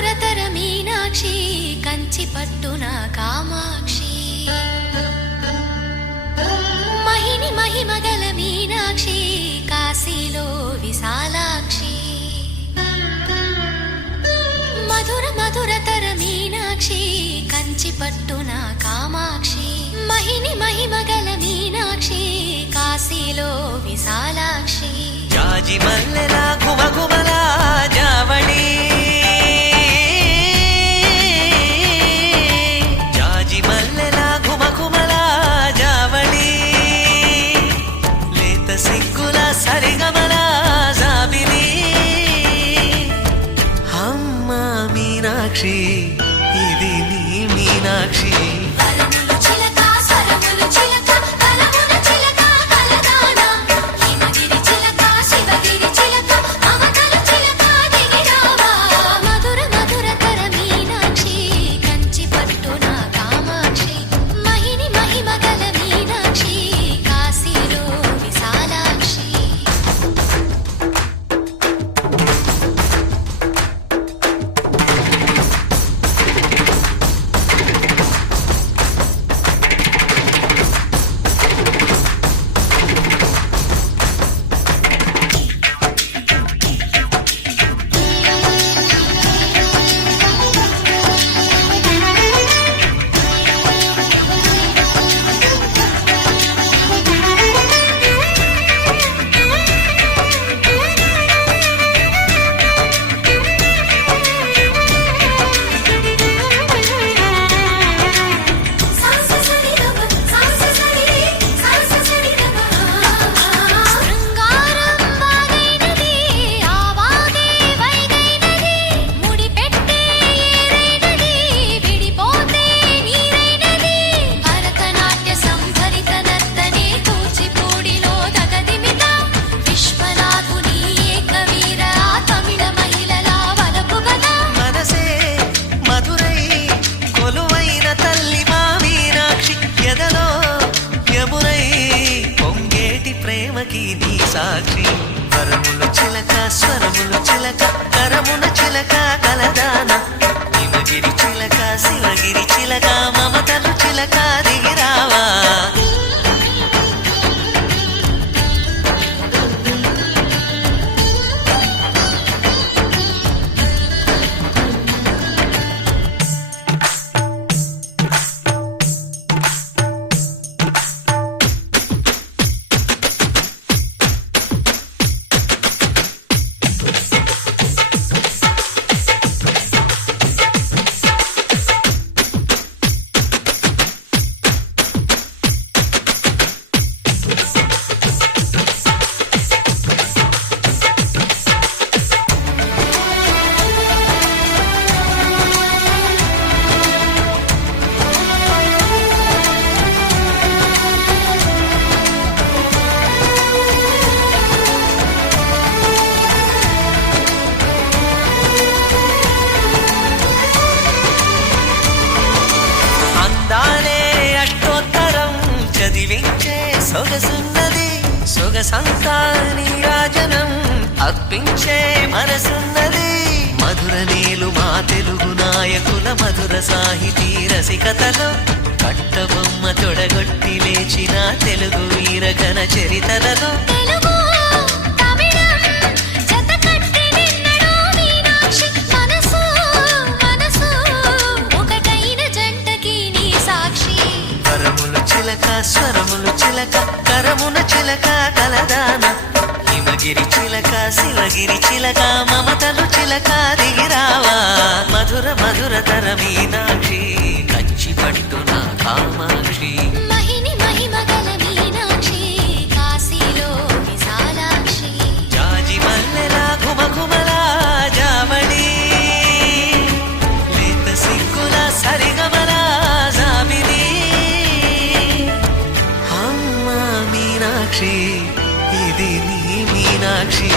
మధురతర మీనాక్షి కంచి పట్టున కామాక్షి మహిని మహిమగల మీనాక్షి కాశీలో విశాలాక్షి మధుర మధురతర మీనాక్షి కంచి పట్టున కామాక్షి మహిని మహిమగల మీనాక్షి కాశీలో విశాలాక్షి జాజి మల్లెలా గుమగుమలా జావళి జాజి మల్లెలా గుమగుమలా జావళి లేత సిగ్గుల సరిగమల జాబిలి అమ్మ మీనాక్షి ఇది నీ మీనాక్షి సాక్షి వరములు చిలక స్వరములు చిలక కరమున చిలక కలదాన హిమగిరి చిలక శివగిరి చిలక మమతలు చిలక దిగిరావా సొగసున్నది సొగసంతా నీరాజనం అర్పించే మనసున్నది మధుర నీలు మా తెలుగు నాయకుల మధుర సాహితీ రసికతలో కట్టబొమ్మ తొడగొట్టి లేచిన తెలుగు వీరగణ చరితలలో స్వరములు చిలక కరమున చిలక కలదాన హిమగిరి చిలక శివగిరి చిలక మమతలు చిలక దిగిరావా మధుర మధురతర మీనాక్షి కంచి పట్టున కామాక్షి మహిని మహిమగల మీనాక్షి కాశీలో విశాలాక్షి జాజి మల్లెలా గుమగుమలా జావళి లేత సిగ్గుల సరిగమల జాబిలి మీనాక్షి ఇది నీ మీనాక్షి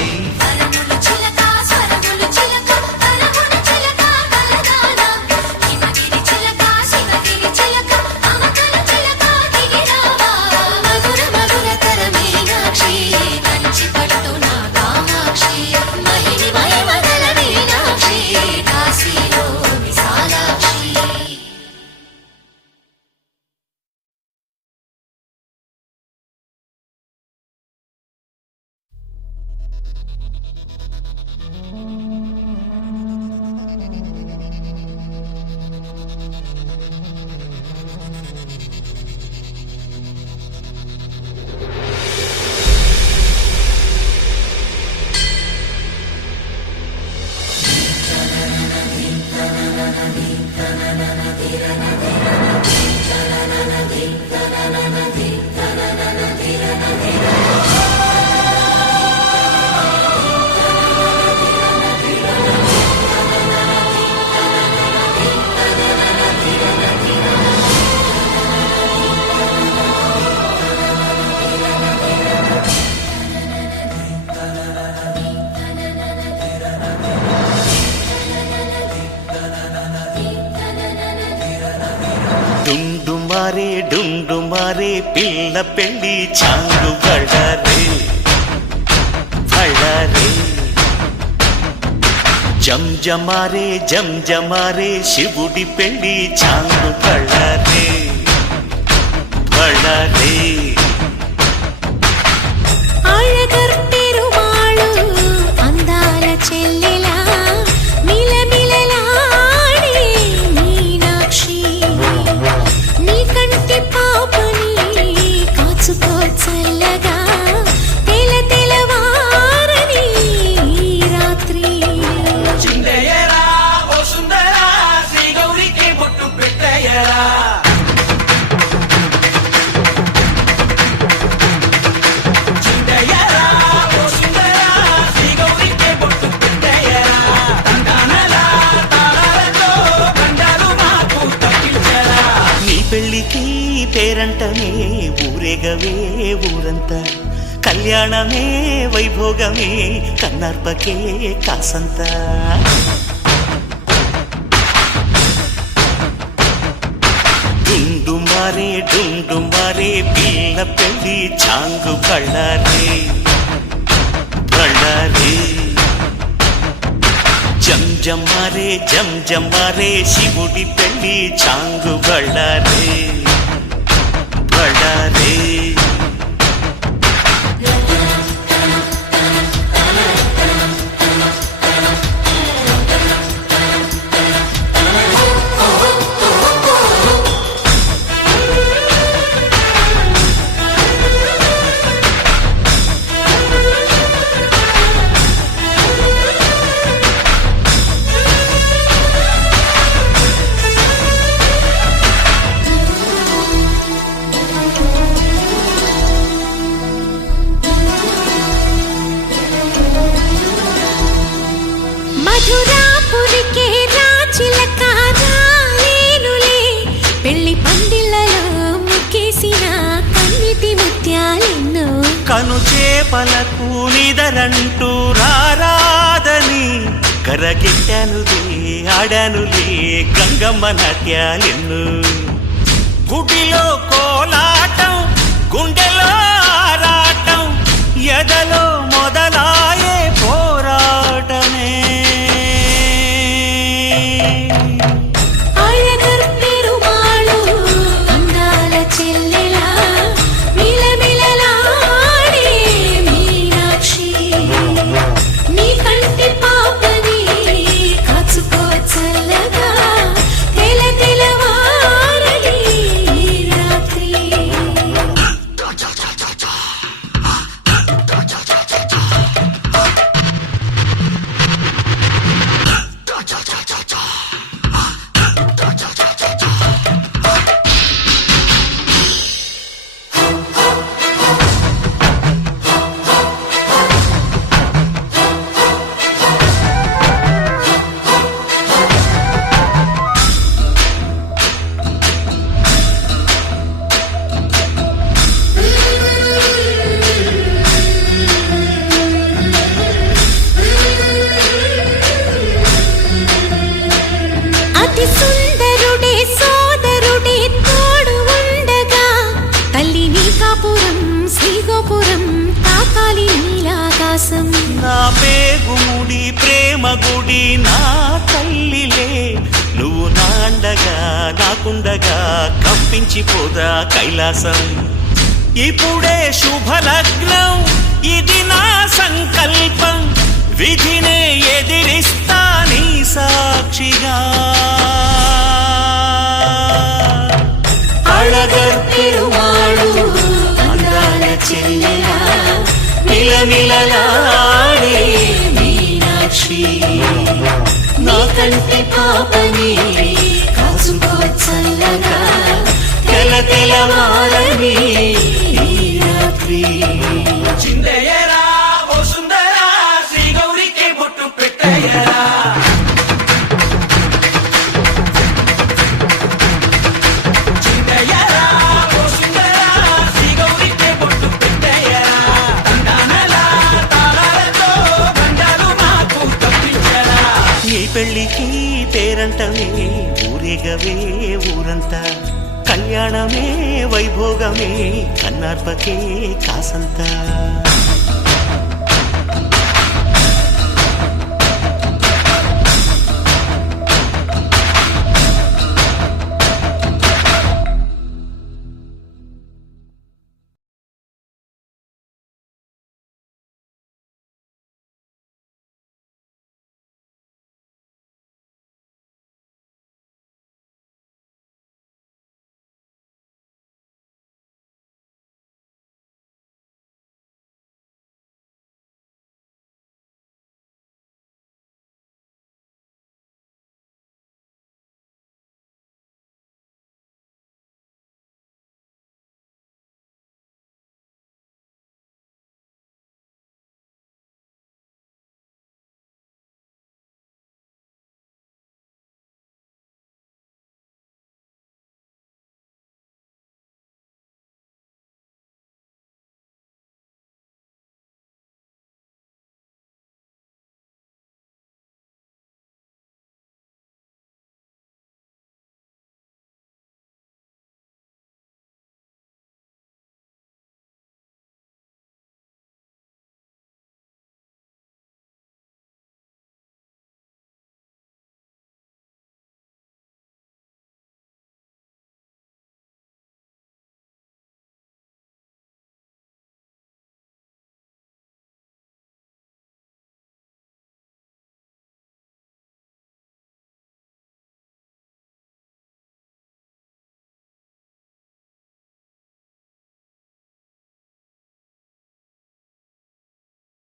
డుండు మారే పిల్ల పెళ్ళి చాంగు బళ్ళారే బళ్ళారే జంజమారే శివుడి పెళ్ళి చాంగు బళ్ళారే బళ్ళారే అళగర్ పెరుమాళు అందాల చెల్లెలా మిలమిలలాడే మీనాక్షి నీ కంటి పాపని కాచుకో చల్లగా తెల తెలవారని రాత్రి చిందయ్యరా ఓ సుందరా శ్రీ గౌరికి బొట్టు పెట్టయ్యరా పెళ్ళికి పేరంటమే ఊరేగవే ఊరంతా కళ్యాణమే వైభోగమే కన్నార్పకే కాసంత డుండు మారే పిల్ల పెళ్ళి చాంగు బళ్ళారే బళ్ళారే జంజమారే శివుడి పెళ్ళి చాంగు బళ్ళారే బళ్ళారే మధురాపురికే రాచిలక రాలేనులే పెళ్లి పందిళ్ళలో ముక్కేసిన కన్నిటి ముత్యాలెన్నో కను చేపలకు నిదరంటూ రారాదని కరగిట్టానులే ఆడానులే గంగమ్మ నాట్యాలెన్ను గుడిలో కోలాటం గుండెలో ఆరాటం ఎదలో మొదలాయే పోరాటమే అళగర్ పెరుమాళు అందాల చెల్లెలా మిలమిలలాడే మీనాక్షి నీ కంటి పాపని కాచుకో చల్లగా తెల తెలవారని రాత్రి అతి సుందరుడే సోదరుడే తోడు ఉండగా తల్లి నీ కాపురం శ్రీగోపురం తాకాలి నీలాకాశం నా పేగుముడి ప్రేమ గుడి నా తల్లిలే నువ్వు నాండగా నాకుండగా కంపించిపోదా కైలాసం ఇప్పుడే శుభలగ్నం ఇది నా సంకల్పం విధినే ఎదిరిస్తా నీ సాక్షిగా అళగర్ పెరుమాళు అందాల చెల్లెలా మిలమిలలాడే మీనాక్షి నా కంటి పాపని తెల్లవారని ఈ రాత్రి చిందయ్యరా ఓ సుందరా శ్రీ గౌరికి బొట్టు పెట్టయ్యరా చిందయ్యరా ఓ సుందరా శ్రీ గౌరికి బొట్టు పెట్టయ్యరా తండానలా తాళాలతో బండాలు మాకు తప్పించరా ఈ పెళ్లికి పేరంటమే ఊరేగవే ఊరంతా కళ్యాణమే వైభోగమే కన్నార్పకే కాసంతా